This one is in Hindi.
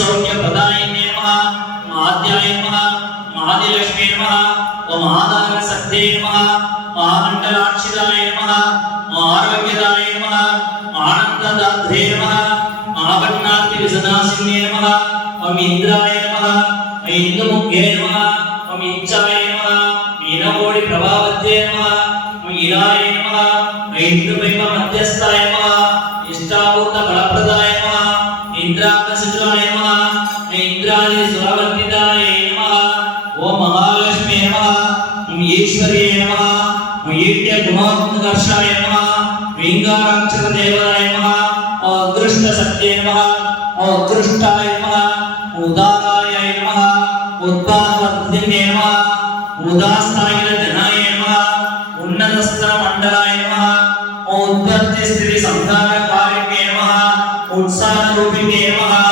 सौख्यप्रदायिने नमः महाद्याय नमः महादिलक्ष्मी नमः महादानशक्ते नमः महामण्डलाक्षिताय नमः महाआरोग्यदाय नमः आनन्ददात्रे नमः महापट्नाति विसनासिने नमः ओम इंद्राय नमः इंदुमुखे नमः ओम इच्छाय नमः मीनकोटि प्रभावते नमः ओम इलाय नमः इंद्रपैव मध्यस्थाय नमः इष्टाभूत फलप्रदाय नमः इंद्राकसुजाय नमः इंद्रादि सुरवर्तिताय नमः ओम महालक्ष्मी नमः ओम ईश्वर्ये नमः ओम ईट्य गुणोत्कर्षाय नमः विंगाराक्षर देवाय नमः ओम दृष्ट सत्ये नमः ओम दृष्टाय नमः उदाराय नमः उद्भाववर्धिने नमः उदास्ताय जनाय नमः उन्नतस्तर मंडलाय नमः ओम उत्पत्ति स्थिति संहार कारिणे नमः उत्साह रूपिणे नमः